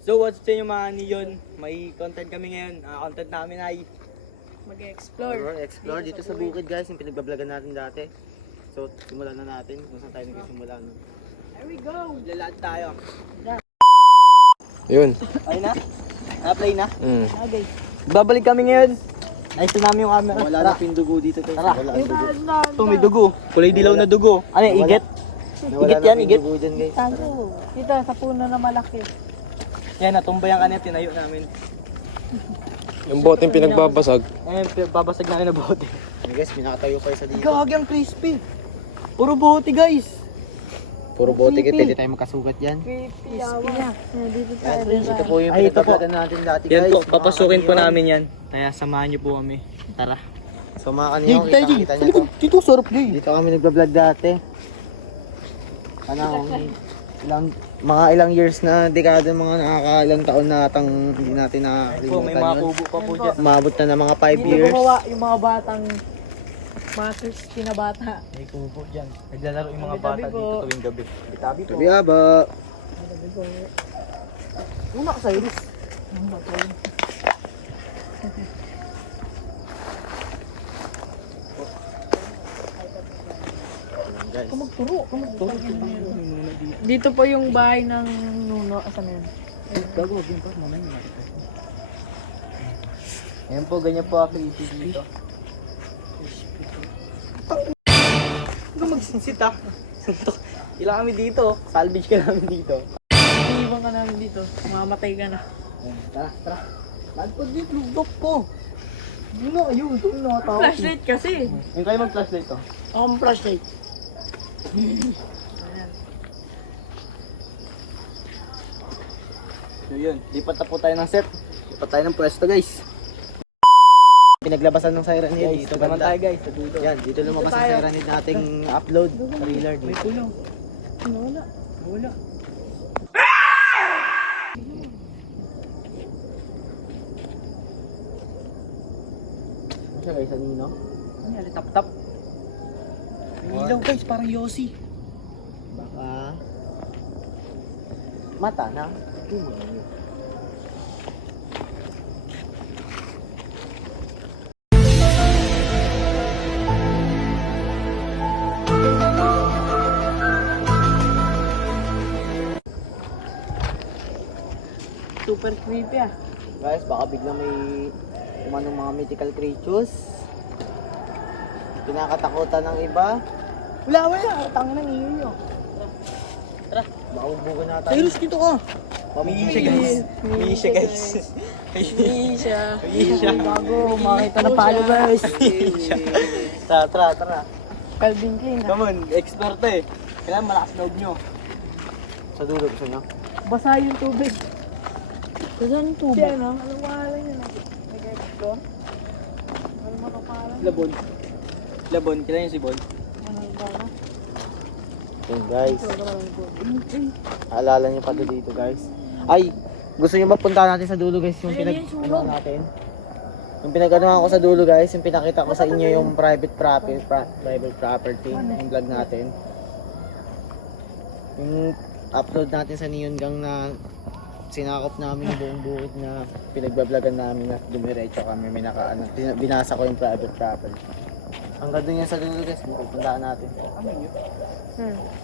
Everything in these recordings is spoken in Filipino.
So what's sa inyo mga Neon? May content kami ngayon. Content namin ay Mag-explore. Explore dito sa bukid guys, yung pinagbablagan natin dati. So simulan na natin kung saan tayo nagsisimula. No? Here we go. lalaan tayo. Yun. Ayun na? Na-play na? Okay. Babalik kami ngayon. Ayos na namin yung camera. Wala Tara. na pindugo dito guys. Tara. Wala ang dugo. Ito may dugo. Kulay dilaw na dugo. Ano yung iget? Nawala Igit na yan, igit. pindugo dyan guys. Tago. Dito sa puno na malaki. Yan, natumba yung kanina, tinayo namin. Yung boteng pinagbabasag. Babasag namin na bote. Yan guys, pinakatayo pa isa dito. Gagi ang crispy. Puro bote guys. Puro bote kayo, pwede tayo makasugat yan. Crispy na. Dito tayo. Ito po yung Ay, ito po. pinagbablagan natin dati guys. Yan po, papasukin po Mga namin yan. Kaya samahan niyo po kami. Tara. So mga kaniyong, kita niyo to. Dito, sarap guys. Dito kami nagbablog dati. Mga ilang years na dekada, mga nakakailang taon na atang hindi natin Po, may nakakalimutan mga yun. kubo pa po dyan. Umabot na ng mga 5 Dito years. gumawa yung mga batang mga crispy na bata. May kubo dyan. Naglalaro yung mga Gabi-gabi bata po. dito tuwing gabi. Bitabi po. Sabi aba. Una ka sa iris. Guys. Kumagturo. Dito po yung bahay ng nuno. Asan na yun? Gago, din pa. Mamaya na natin. Ayan po, ganyan po ako isip dito. Huwag magsinsit ah. Ilang kami dito. Salvage ka namin dito. Iiwan ka namin dito. Mamatay ka na. Ayan, tara, tara. Lahat po dito, lugdok po. Yun na, ayun. Ito yung nakatawag. Flashlight kasi. Yung kayo mag-flashlight to. Ako flashlight. So yun, lipat na po tayo ng set. Lipat tayo ng pwesto guys. Pinaglabasan ng siren head Guys, dito ito naman banda. tayo guys, sa dulo. Yan, dito lumabas ang tayo. siren head nating upload. Trailer May dito. kulong. Wala. Wala. Ano siya guys, anino? Ano yan, tap-tap. May ilaw guys, parang Yossi. Baka mata na tumayo. Super creepy ah. Guys, baka biglang may umanong mga mythical creatures. Pinakatakutan ng iba. Wala, wala. Tanga na niyo. Baka bubugo na tayo. Cyrus, dito ka. Pabubugo Umihi siya guys. Umihi siya guys. Hindi siya. Umihi siya. Bago, makita na palo guys. Umihi siya. Tara, tara, tara. Calvin Klein ah. Come on, expert eh. Kailangan malakas loob nyo. Sa dulo gusto nyo? Basa yung tubig. Basa yung tubig. Siya no? Anong pangalan yun? Nag-explore? Ano makapalan? Labon. Labon, kailangan yung si Bon. Ano ba na? Yun guys. Alala nyo pa to dito guys. Ay, gusto nyo ba punta natin sa dulo guys? Yung pinag natin? Yung pinag-anuhan ko sa dulo guys, yung pinakita ko sa inyo yung private property, yung vlog natin. Yung upload natin sa Neon Gang na sinakop namin yung buong buod na pinagbablagan namin na dumiretso kami, may binasa ko yung private property. Hanggang doon yan sa dulo guys, pupuntaan natin.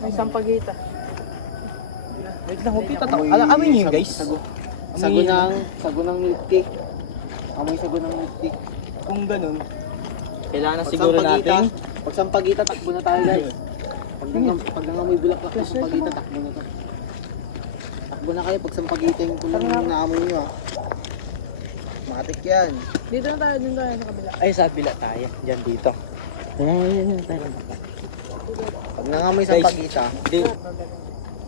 May sampagita. Wait lang, huwag kayo tatawa. Amin nyo yun guys. Sago ng milk tea. Amoy sago ng milk tea. Kung ganun, kailangan na siguro natin. Pag sampagita, takbo na tayo guys. Pag nangamoy bulaklak na sampagita, takbo na to. Takbo na kayo pag sampagita yung kulong naamoy nyo ah. Matik yan. Dito na tayo, dun tayo sa kabila. Ay, sa bila tayo. Diyan dito. Pag nangamoy Guys. sampagita, Di,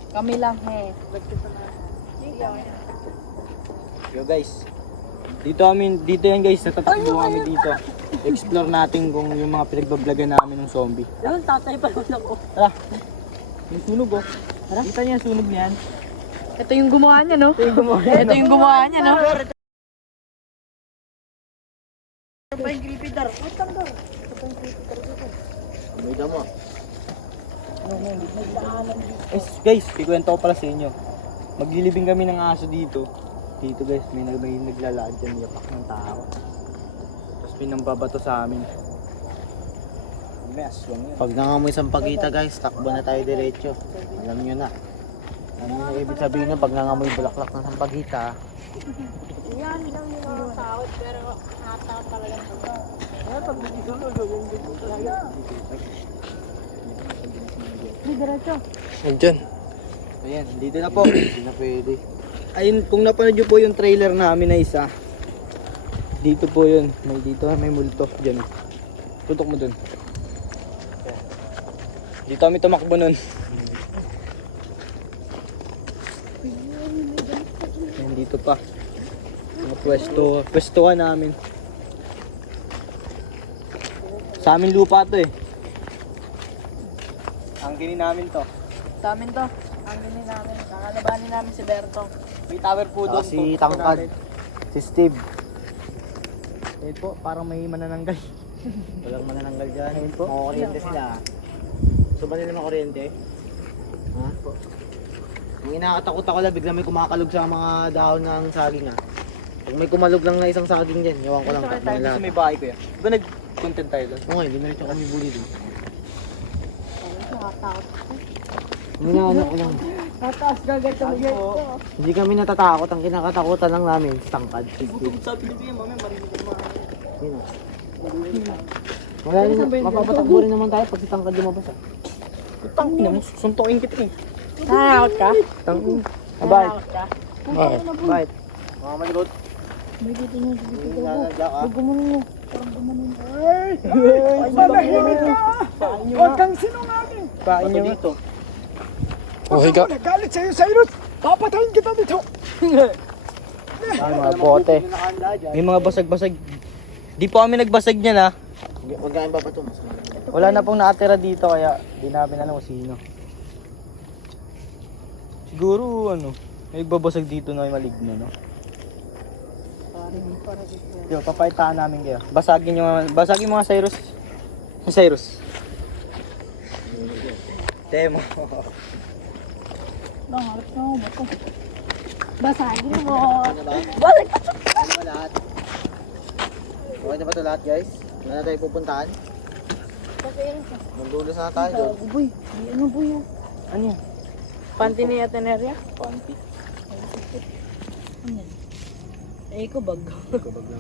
Kami lang he. yo guys. Dito yan guys, natatakbo kami dito. Explore natin kung yung mga pinagbablagan namin ng zombie. Ayun, tatay pa naman ako. Tara. Yung sunog oh. Kita niya yung sunog niyan. Ito yung gumawa niya, no? Ito yung gumawa. Ito yung gumawa niya, no? may damo. Guys, ikwento ko pala sa inyo. Maglilibing kami ng aso dito. Dito guys, may naglalakad dyan, yapak ng tao. Tapos may nambabato sa amin. May aswang yun. Pag nangamoy sampagita guys, takbo na tayo diretso. Alam nyo na. Ano yung ibig sabihin na pag nangamoy bulaklak ng sampagita? Yan lang yung mga tawad, pero nakatawa talaga ito. Kaya pag nagsisunod, gagawin talaga. Hindi, diretso. Nandyan. Ayan, dito na po. Hindi na pwede. Ayun, kung napanood nyo po yung trailer namin na isa. Dito po yun. May multo. Diyan. Tutok mo dun. Dito kami tumakbo nun. Ayan, dito pa. Mga pwestuhan namin. Sa amin lupa to eh. Angkinin namin to. Sa amin to. Ang gini namin. Kakalabanin namin si Berto. May tower po doon. Si Tangkad. Si Steve. Eh po, parang may manananggal. Walang manananggal dyan. Ayun po. Mga kuryente sila. So ba nila mga kuryente? Ha? Yung inakatakot ako lang, bigla may kumakalog sa mga dahon ng saging ha. Pag may kumalog lang na isang saging dyan, yawan ko lang Sakit takbo tayo na sa lahat. may bahay ko yan. Di ba nag-content tayo doon? Oo nga, hindi na rin kami bully dun. Nakatakot. Minaano ko lang. Nataas gagad sa mga ito. Hindi kami natatakot, ang kinakatakutan lang namin, si Tangkad. Si Steve. Sabi ni Kuya, mamaya marinig ko mga... Yun o. Wala rin, mapapatakbo rin naman tayo pag si Tangkad lumabas ha. Putang ina mo, suntukin kita eh. Nakatakot ka? Tangin. Abay. Nakatakot ka? Bakit? Bakit? Mga maligot. May dito na dito. Hindi nanadyak ha. Gumanon mo. Parang gumanon. Manahimik ka! Huwag kang sinungaling! Kain Bato nyo. dito. Okay ka. Nagalit sa'yo, Cyrus! Papatayin kita dito! Ay, mga bote. May mga basag-basag. Di po kami nagbasag niyan ha. Huwag kayong babato. Mas Wala na pong nakatira dito kaya di namin alam kung sino. Siguro ano, may babasag dito na maligno, no? Yo, papaitaan namin kayo. Basagin yung mga Cyrus. Yung Cyrus. Demo. Lang, harap na ako ba ito? Basagin mo. Ano ba? Balik! Ano ba lahat? Okay na ba ito lahat guys? Wala na tayo pupuntahan? Magdulos na tayo doon. Boy, ano po yan? Ano yan? Panty ni Ateneria? Panty. Ano yan? Eco bag.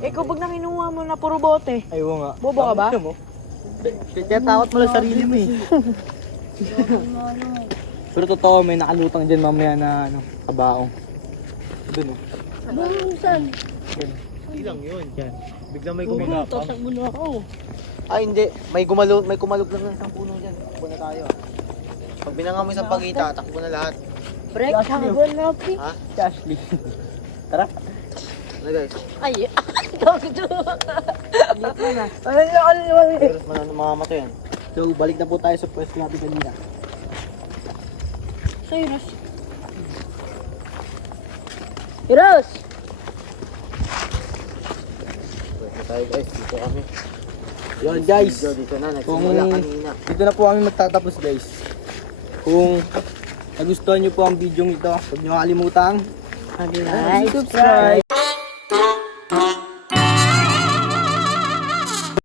Eco bag na kinuha mo na puro bote. Ay, oo nga. Bobo ka ba? Bakit mo? Kaya takot mo lang sarili mo eh. Pero totoo, may nakalutang dyan mamaya na ano, kabaong. Doon oh. Bumusan. Hindi lang yun. Yan. Biglang may Bumusan. Tasak mo na ako. Ay hindi, may kumalog lang ng isang puno dyan. Takbo na tayo. Pag binangamoy sa pagita, takbo na lahat. Break, hanggang na ako. Ha? Si Ashley. Tara. Ano guys? Ay, dito. Dito na. Ano? Virus mga mato yan. So, balik na po tayo sa pwesto natin kanina. Cyrus. Cyrus! Pwede tayo guys, dito kami. Yun guys. Dito na, nagsimula kanina. Dito na po kami magtatapos guys. Kung nagustuhan nyo po ang video ito, huwag nyo kalimutan Like, subscribe.